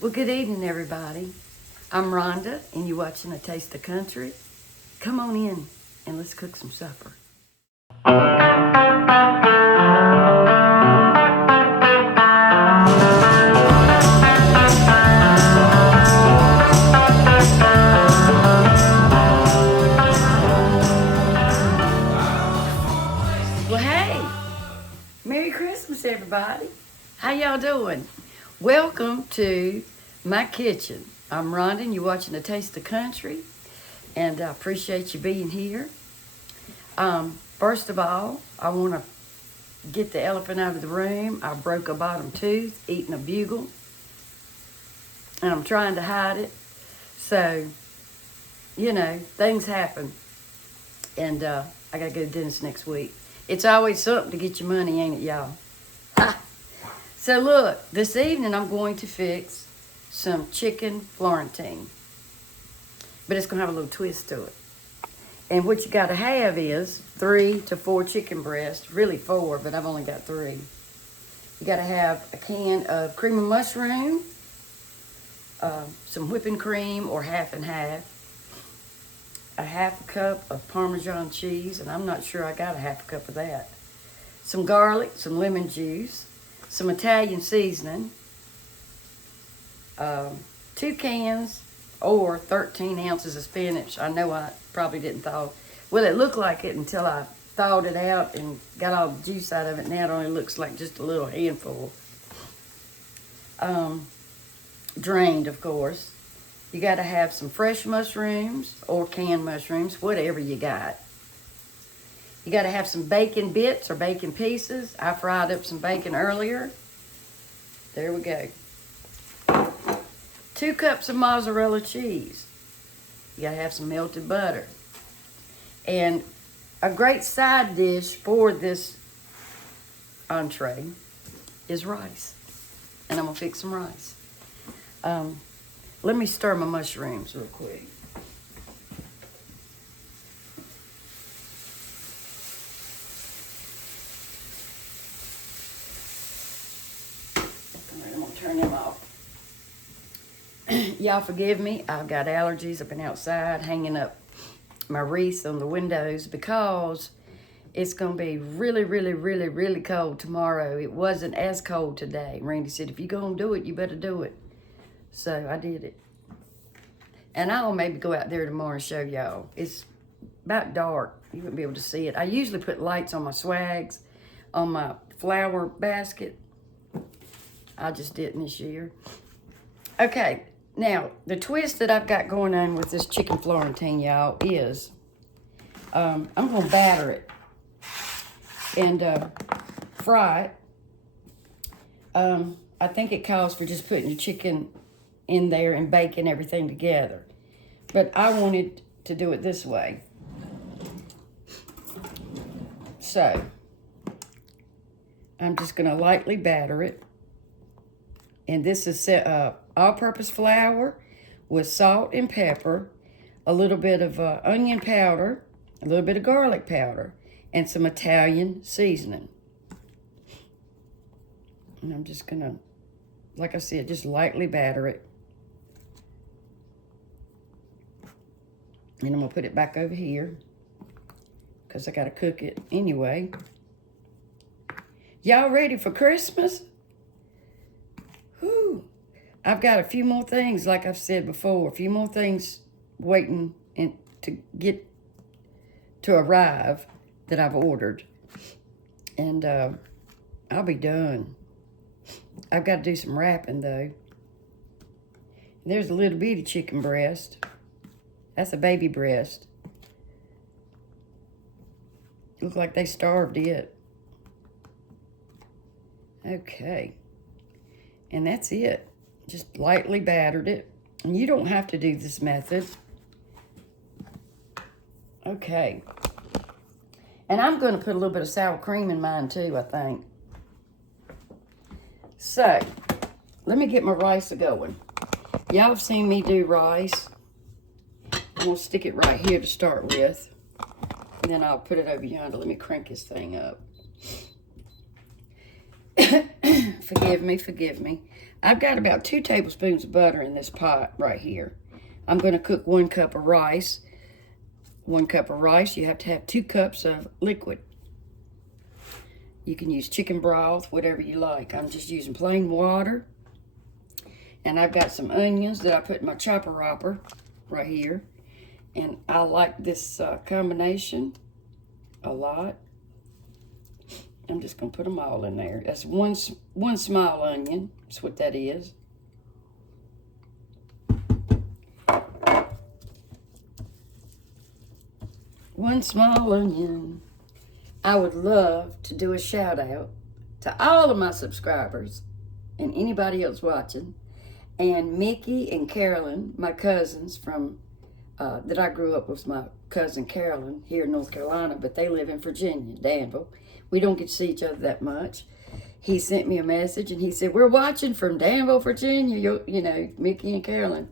Well, good evening, everybody. I'm Rhonda, and you're watching A Taste of Country. Come on in, and let's cook some supper. Well, hey, Merry Christmas, everybody. How y'all doing? Welcome to my kitchen. I'm Rhonda, and you're watching A Taste of Country, and I appreciate you being here. First of all, I want to get the elephant out of the room. I broke a bottom tooth eating a bugle, and I'm trying to hide it. So, you know, things happen, and I got to go to the dentist next week. It's always something to get your money, ain't it, y'all? So look, this evening I'm going to fix some chicken Florentine, but it's going to have a little twist to it. And what you got to have is 3 to 4 chicken breasts, really 4, but I've only got 3. You got to have a can of cream of mushroom, some whipping cream or half and half, a half a cup of Parmesan cheese, and I'm not sure I got a half a cup of that, some garlic, some lemon juice, some Italian seasoning, 2 cans or 13 ounces of spinach. I know I probably didn't thaw. Well, it looked like it until I thawed it out and got all the juice out of it. Now it only looks like just a little handful. Drained, of course. You got to have some fresh mushrooms or canned mushrooms, whatever you got. You got to have some bacon bits or bacon pieces. I fried up some bacon earlier. There we go. 2 cups of mozzarella cheese. You got to have some melted butter. And a great side dish for this entree is rice. And I'm going to fix some rice. Let me stir my mushrooms real quick. All right, I'm going to turn them off. Y'all forgive me. I've got allergies. I've been outside hanging up my wreaths on the windows because it's going to be really, really, really, really cold tomorrow. It wasn't as cold today. Randy said, if you're going to do it, you better do it. So I did it. And I'll maybe go out there tomorrow and show y'all. It's about dark. You wouldn't be able to see it. I usually put lights on my swags, on my flower basket. I just didn't this year. Okay, now the twist that I've got going on with this chicken Florentine, y'all, is I'm going to batter it and fry it. I think it calls for just putting your chicken in there and baking everything together. But I wanted to do it this way. So, I'm just going to lightly batter it. And this is all-purpose flour with salt and pepper, a little bit of onion powder, a little bit of garlic powder, and some Italian seasoning. And I'm just going to, like I said, just lightly batter it. And I'm going to put it back over here because I got to cook it anyway. Y'all ready for Christmas? Whew. I've got a few more things, like I've said before, a few more things waiting and to get to arrive that I've ordered. And I'll be done. I've got to do some wrapping, though. There's a little bitty chicken breast. That's a baby breast. Look like they starved it. Okay. And that's it. Just lightly battered it. And you don't have to do this method. Okay. And I'm going to put a little bit of sour cream in mine too, I think. So, let me get my rice going. Y'all have seen me do rice. I'm going to stick it right here to start with. And then I'll put it over yonder. Let me crank this thing up. Forgive me. I've got about 2 tablespoons of butter in this pot right here. I'm going to cook 1 cup of rice. 1 cup of rice, you have to have 2 cups of liquid. You can use chicken broth, whatever you like. I'm just using plain water. And I've got some onions that I put in my chopper wrapper right here. And I like this combination a lot. I'm just going to put them all in there. That's one small onion. That's what that is. One small onion. I would love to do a shout out to all of my subscribers and anybody else watching. And Mickey and Carolyn, my cousins from that I grew up with, my cousin Carolyn here in North Carolina, but they live in Virginia, Danville. We don't get to see each other that much. He sent me a message and he said, we're watching from Danville, Virginia, you know, Mickey and Carolyn.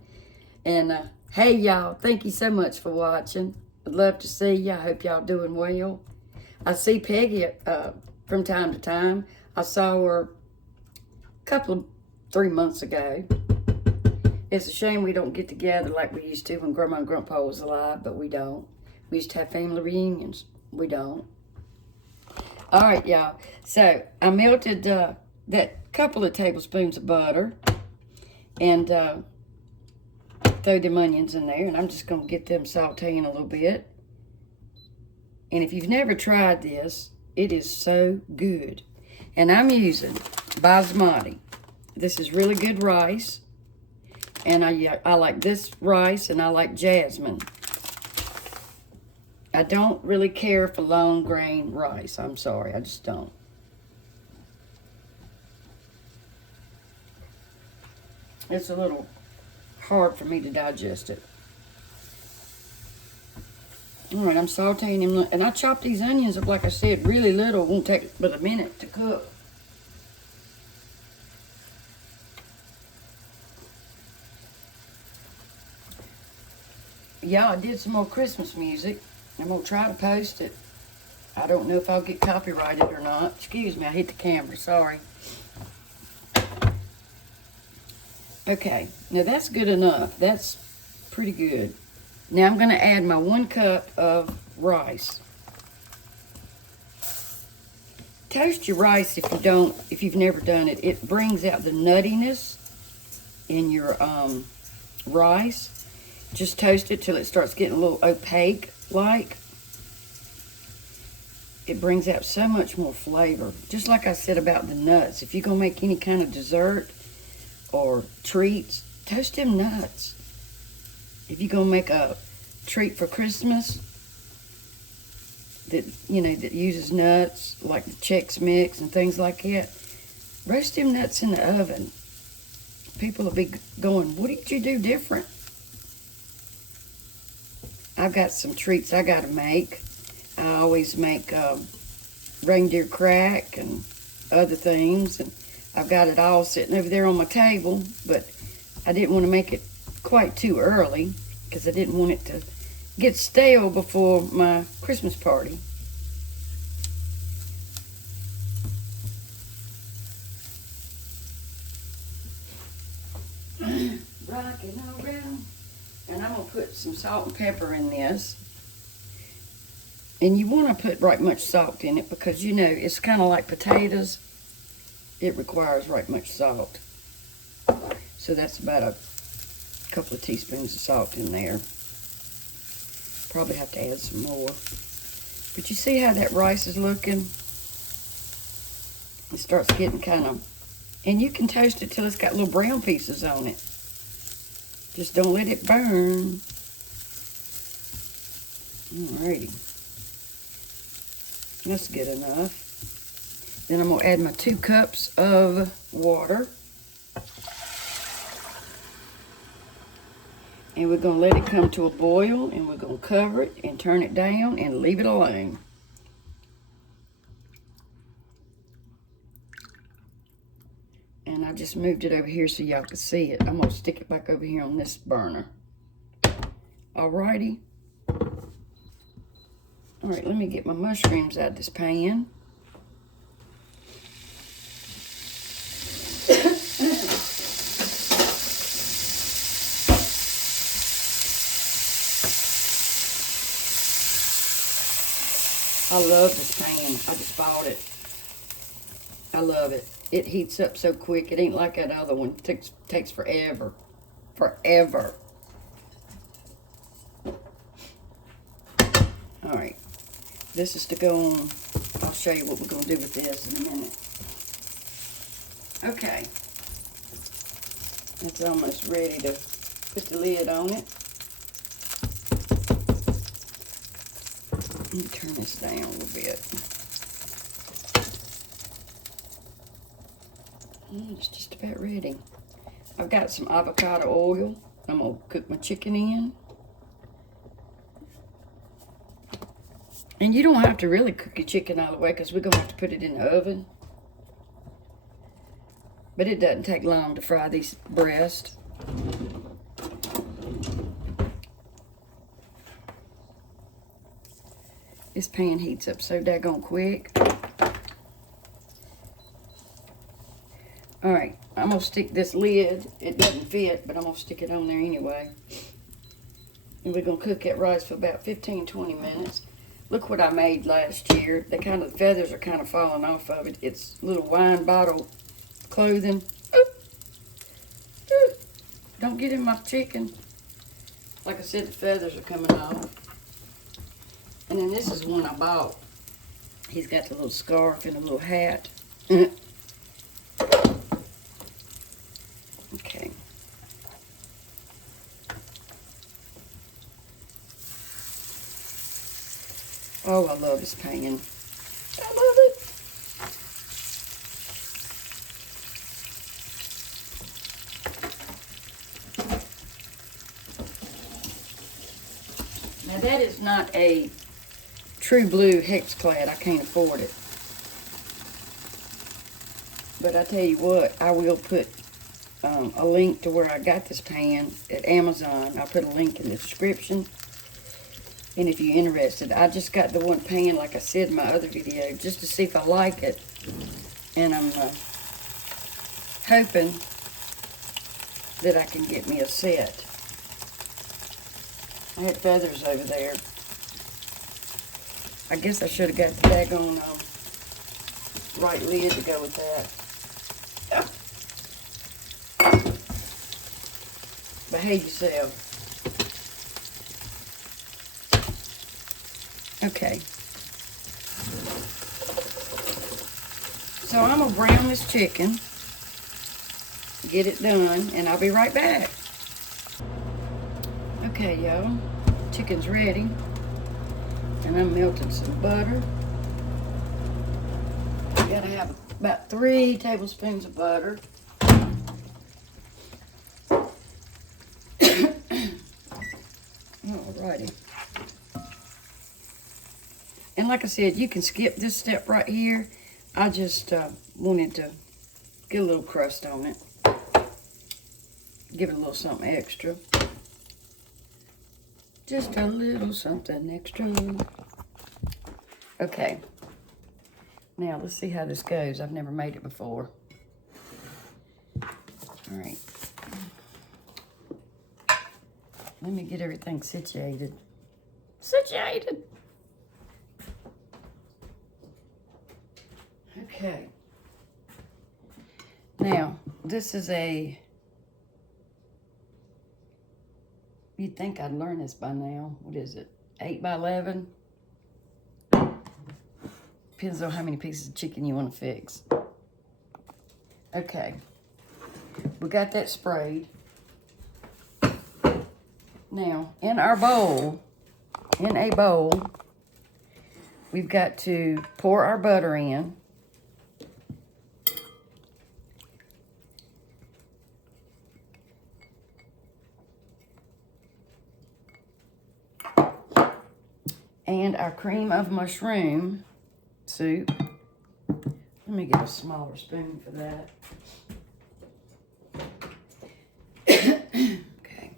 And hey, y'all, thank you so much for watching. I'd love to see you. I hope y'all doing well. I see Peggy from time to time. I saw her a 3 months ago. It's a shame we don't get together like we used to when Grandma and Grandpa was alive, but we don't. We used to have family reunions. We don't. All right, y'all. So I melted that couple of tablespoons of butter and throw them onions in there, and I'm just going to get them sauteing a little bit. And if you've never tried this, it is so good. And I'm using basmati. This is really good rice. And I like this rice, and I like jasmine. I don't really care for long grain rice. I'm sorry, I just don't. It's a little hard for me to digest it. All right, I'm sauteing them, and I chop these onions up, like I said, really little. It won't take but a minute to cook. Yeah, I did some more Christmas music. I'm going to try to post it. I don't know if I'll get copyrighted or not. Excuse me, I hit the camera, sorry. Okay, now that's good enough. That's pretty good. Now I'm going to add my 1 cup of rice. Toast your rice if you've never done it. It brings out the nuttiness in your rice. Just toast it till it starts getting a little opaque like. It brings out so much more flavor. Just like I said about the nuts. If you're going to make any kind of dessert or treats, toast them nuts. If you're going to make a treat for Christmas that, you know, that uses nuts, like the Chex Mix and things like that, roast them nuts in the oven. People will be going, what did you do different? I've got some treats I got to make. I always make reindeer crack and other things. And I've got it all sitting over there on my table. But I didn't want to make it quite too early because I didn't want it to get stale before my Christmas party. Rocking around. And I'm going to put some salt and pepper in this. And you want to put right much salt in it because, you know, it's kind of like potatoes. It requires right much salt. So that's about a couple of teaspoons of salt in there. Probably have to add some more. But you see how that rice is looking? It starts getting kind of... And you can toast it till it's got little brown pieces on it. Just don't let it burn. Alrighty. That's good enough. Then I'm going to add my 2 cups of water. And we're going to let it come to a boil. And we're going to cover it and turn it down and leave it alone. And I just moved it over here so y'all can see it. I'm going to stick it back over here on this burner. Alrighty. Alright, let me get my mushrooms out of this pan. I love this pan. I just bought it. I love it. It heats up so quick. It ain't like that other one. It takes forever. Forever. All right. This is to go on. I'll show you what we're going to do with this in a minute. Okay. It's almost ready to put the lid on it. Let me turn this down a little bit. It's just about ready. I've got some avocado oil. I'm going to cook my chicken in. And you don't have to really cook your chicken all the way because we're going to have to put it in the oven. But it doesn't take long to fry these breasts. This pan heats up so daggone quick. All right, I'm gonna stick this lid. It doesn't fit, but I'm gonna stick it on there anyway. And we're gonna cook that rice for about 15-20 minutes. Look what I made last year. The feathers are kind of falling off of it. It's little wine bottle clothing. Ooh. Ooh. Don't get in my chicken. Like I said, the feathers are coming off. And then this is one I bought. He's got the little scarf and a little hat. Okay. Oh, I love this pan. I love it. Now that is not a True Blue hex clad. I can't afford it. But I tell you what, I will put a link to where I got this pan at Amazon. I'll put a link in the description. And if you're interested, I just got the one pan, like I said in my other video, just to see if I like it. And I'm hoping that I can get me a set. I had feathers over there. I guess I should have got the daggone right lid to go with that. Behave yourself. Okay. So I'm going to brown this chicken, get it done, and I'll be right back. Okay, y'all. Chicken's ready. And I'm melting some butter. You gotta have about 3 tablespoons of butter. Alrighty. And like I said, you can skip this step right here. I just wanted to get a little crust on it. Give it a little something extra. Just a little something extra. Okay. Now, let's see how this goes. I've never made it before. All right. Let me get everything situated. Situated. Okay. Now, this is you'd think I'd learn this by now. What is it? 8 by 11? Depends on how many pieces of chicken you want to fix. Okay. We got that sprayed. Now, in a bowl, we've got to pour our butter in. And our cream of mushroom soup. Let me get a smaller spoon for that. Okay.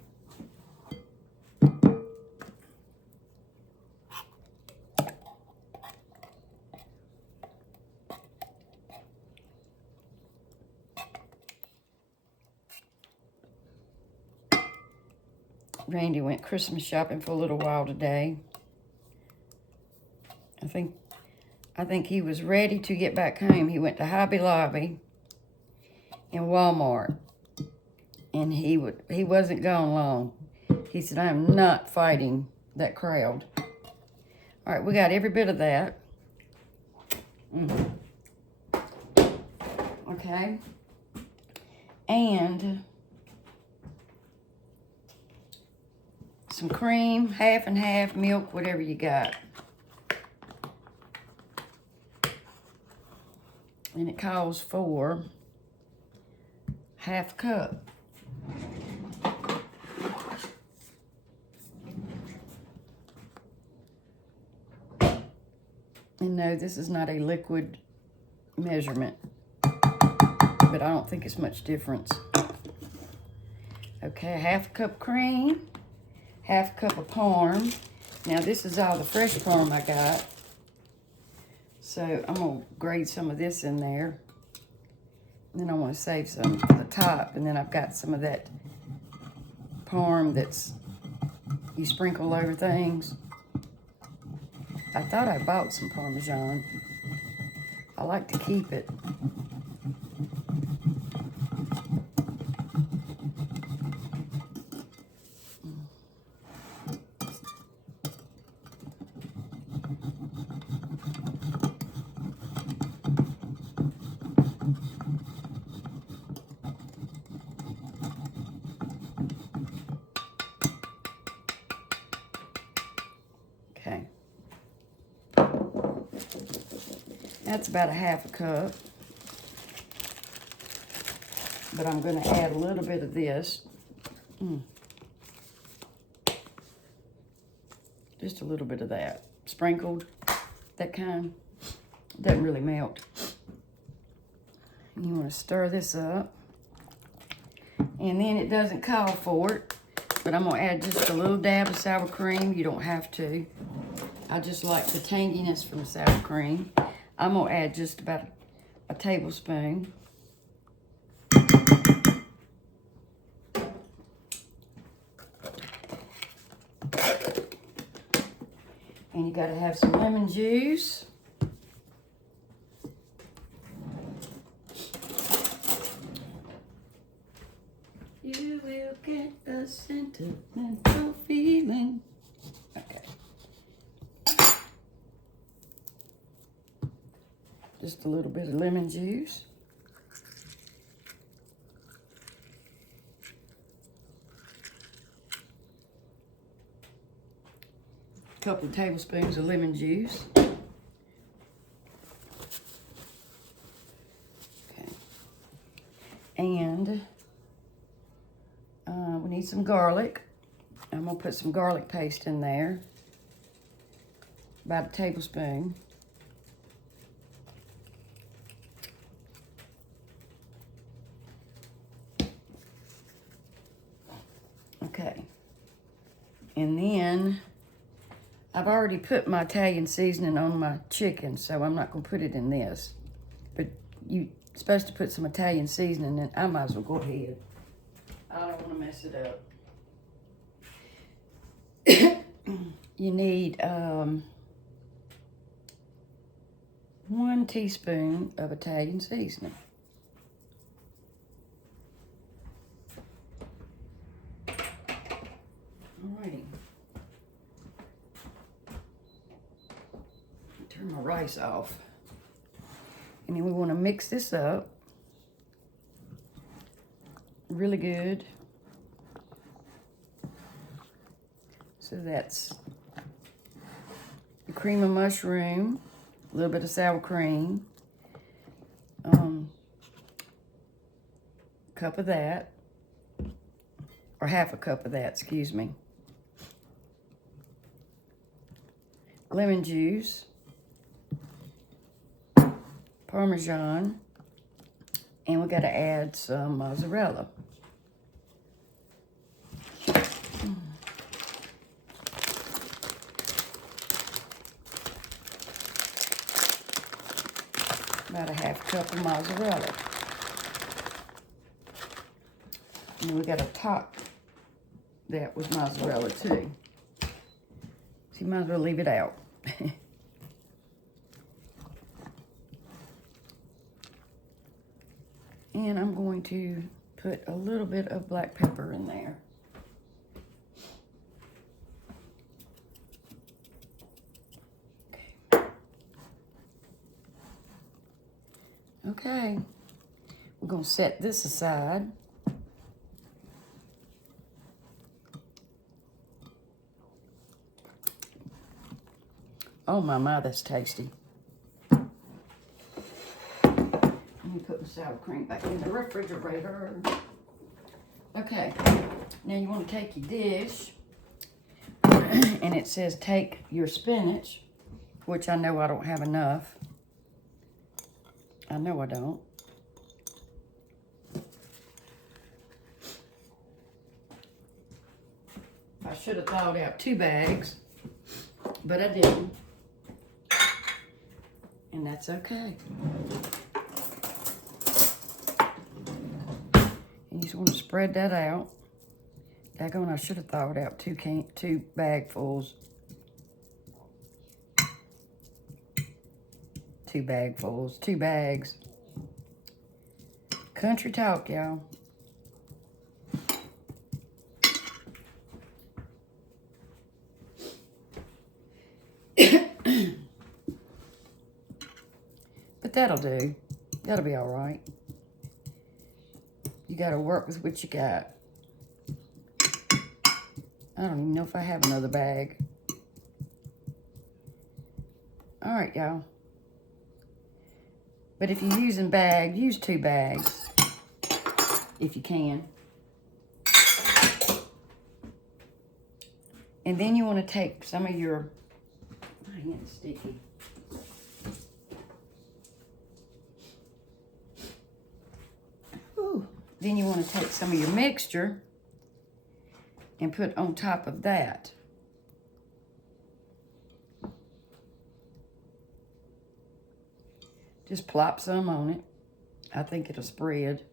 Randy went Christmas shopping for a little while today. I think I think he was ready to get back home. He went to Hobby Lobby and Walmart, and he wasn't gone long. He said, "I'm not fighting that crowd." All right, we got every bit of that. Okay. And some cream, half and half, milk, whatever you got. And it calls for half cup. And no, this is not a liquid measurement, but I don't think it's much difference. Okay, half a cup cream, half a cup of parm. Now this is all the fresh parm I got. So I'm gonna grate some of this in there. And then I wanna save some for the top. And then I've got some of that parm that's, you sprinkle over things. I thought I bought some Parmesan. I like to keep it. Okay. That's about a half a cup. But I'm going to add a little bit of this. Just a little bit of that. Sprinkled, that kind. Doesn't really melt. And you want to stir this up. And then it doesn't call for it, but I'm going to add just a little dab of sour cream. You don't have to. I just like the tanginess from the sour cream. I'm going to add just about a tablespoon. And you got to have some lemon juice. You will get a sentimental feeling. Okay. Just a little bit of lemon juice. A couple of tablespoons of lemon juice. Okay. And we need some garlic. I'm gonna put some garlic paste in there. About a tablespoon. Okay. And then I've already put my Italian seasoning on my chicken, so I'm not gonna put it in this. But you're supposed to put some Italian seasoning in. I might as well go ahead. I don't want to mess it up. You need 1 teaspoon of Italian seasoning. Alrighty. Turn my rice off. And then we want to mix this up really good. So that's the cream of mushroom, a little bit of sour cream, cup of that, or half a cup of that, excuse me. Lemon juice, Parmesan, and we got to add some mozzarella. About a half cup of mozzarella. And we got to top that with mozzarella too. So you might as well leave it out. And I'm going to put a little bit of black pepper in there. Okay, we're gonna set this aside. Oh my, that's tasty. Let me put the sour cream back in the refrigerator. Okay, now you want to take your dish, and it says take your spinach, which I know I don't have enough. I know I don't. I should have thawed out 2 bags, but I didn't. And that's okay. And you just want to spread that out. Daggone, I should have thawed out 2 bagfuls. 2 bagfuls, 2 bags. Country talk, y'all. But that'll do. That'll be all right. You got to work with what you got. I don't even know if I have another bag. All right, y'all. But if you're using bag, use 2 bags if you can. And then you want to take some of your, my hand's sticky. Ooh. Then you want to take some of your mixture and put on top of that. Just plop some on it. I think it'll spread.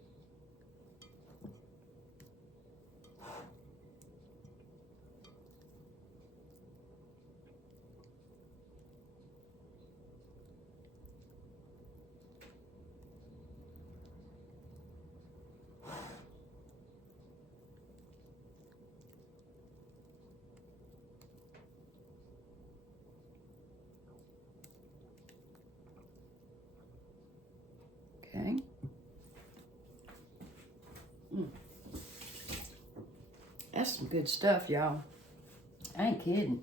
Okay. That's some good stuff, y'all. I ain't kidding.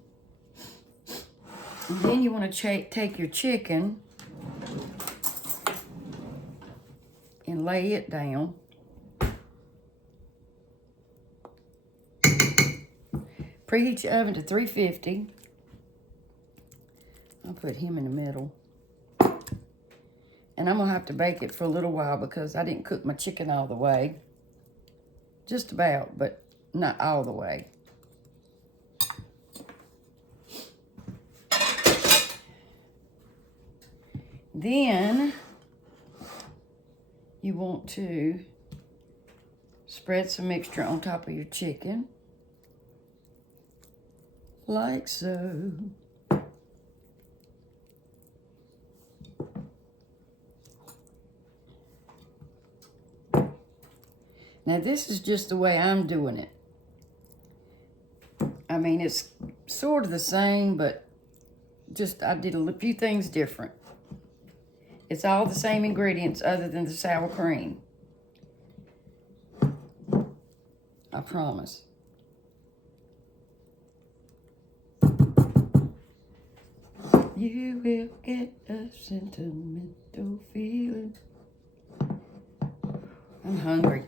And then you want to take your chicken and lay it down. Preheat your oven to 350. I'll put him in the middle. And I'm going to have to bake it for a little while because I didn't cook my chicken all the way. Just about, but not all the way. Then you want to spread some mixture on top of your chicken. Like so. Now this is just the way I'm doing it. I mean, it's sort of the same, but just I did a few things different. It's all the same ingredients other than the sour cream. I promise. You will get a sentimental feeling. I'm hungry.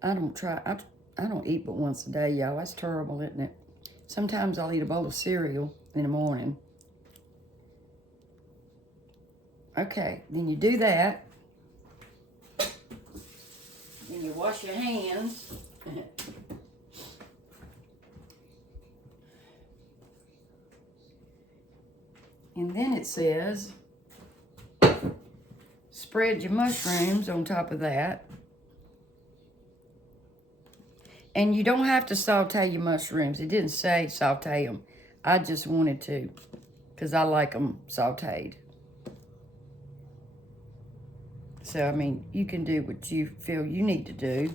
I don't eat but once a day, y'all. That's terrible, isn't it? Sometimes I'll eat a bowl of cereal in the morning. Okay, then you do that. Then you wash your hands. And then it says, spread your mushrooms on top of that. And you don't have to saute your mushrooms. It didn't say saute them. I just wanted to, because I like them sauteed. So, I mean, you can do what you feel you need to do.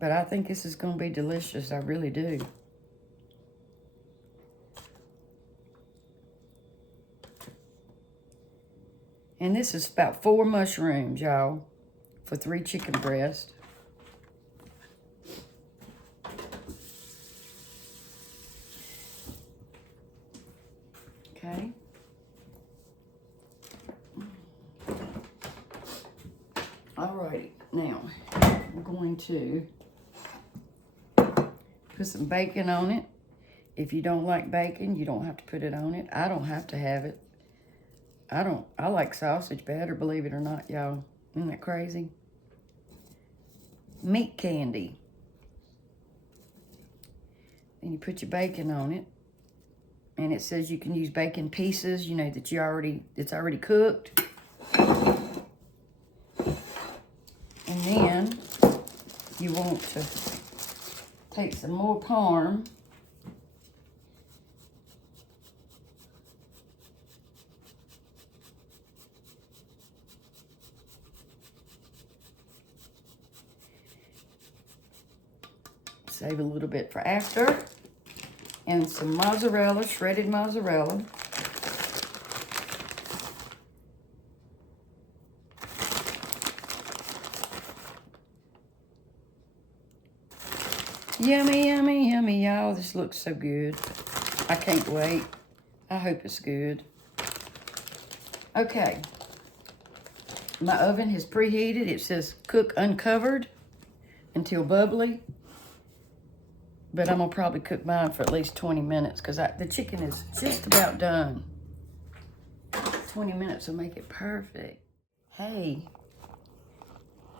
But I think this is going to be delicious. I really do. And this is about 4 mushrooms, y'all, for 3 chicken breasts. Okay. Alrighty, now I'm going to put some bacon on it. If you don't like bacon, you don't have to put it on it. I don't have to have it. I like sausage batter, believe it or not, y'all. Isn't that crazy? Meat candy. And you put your bacon on it. And it says you can use bacon pieces, you know, that it's already cooked. And then you want to take some more parm. Save a little bit for after. And some mozzarella, shredded mozzarella. Yummy, yummy, yummy, y'all. This looks so good. I can't wait. I hope it's good. Okay. My oven has preheated. It says cook uncovered until bubbly. But I'm going to probably cook mine for at least 20 minutes because the chicken is just about done. 20 minutes will make it perfect. Hey,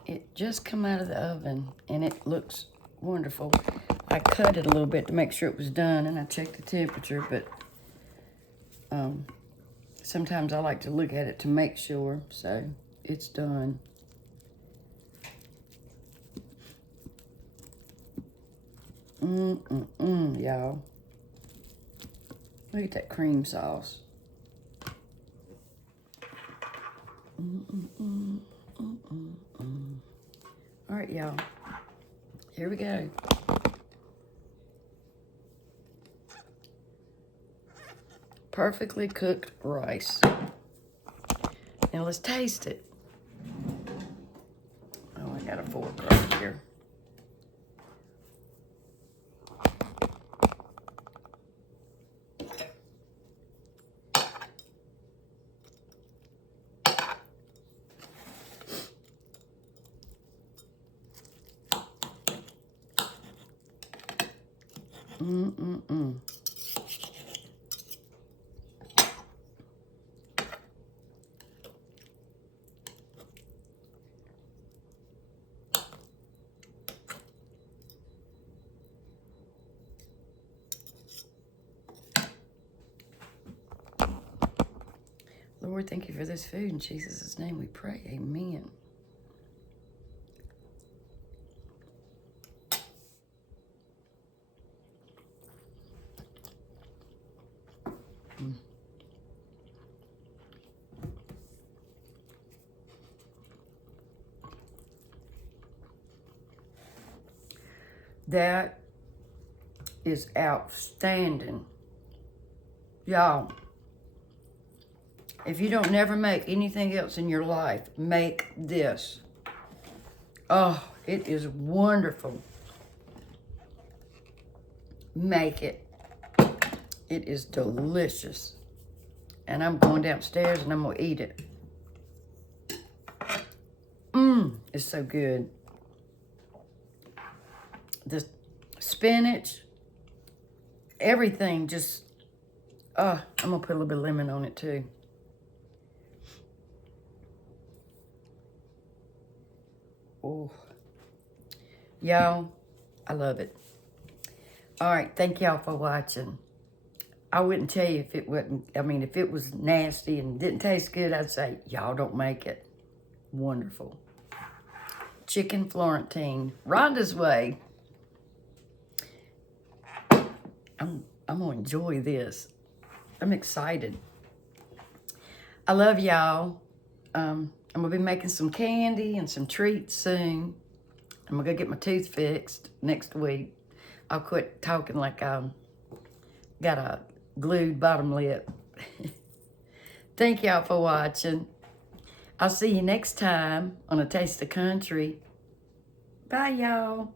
it just come out of the oven and it looks wonderful. I cut it a little bit to make sure it was done and I checked the temperature, but sometimes I like to look at it to make sure, so it's done. Y'all. Look at that cream sauce. All right, y'all. Here we go. Perfectly cooked rice. Now let's taste it. Oh, I got a fork right here. Lord, thank you for this food. In Jesus' name we pray. Amen. That is outstanding. Y'all, if you don't never make anything else in your life, make this. Oh, it is wonderful. Make it. It is delicious. And I'm going downstairs and I'm going to eat it. It's so good. The spinach, everything just, I'm going to put a little bit of lemon on it too. Oh, y'all, I love it. All right, thank y'all for watching. I wouldn't tell you if it wasn't, if it was nasty and didn't taste good, I'd say, y'all don't make it. Wonderful. Chicken Florentine, Rhonda's way. I'm going to enjoy this. I'm excited. I love y'all. I'm gonna be making some candy and some treats soon. I'm gonna go get my tooth fixed next week. I'll quit talking like I got a glued bottom lip. Thank y'all for watching. I'll see you next time on A Taste of Country. Bye, y'all.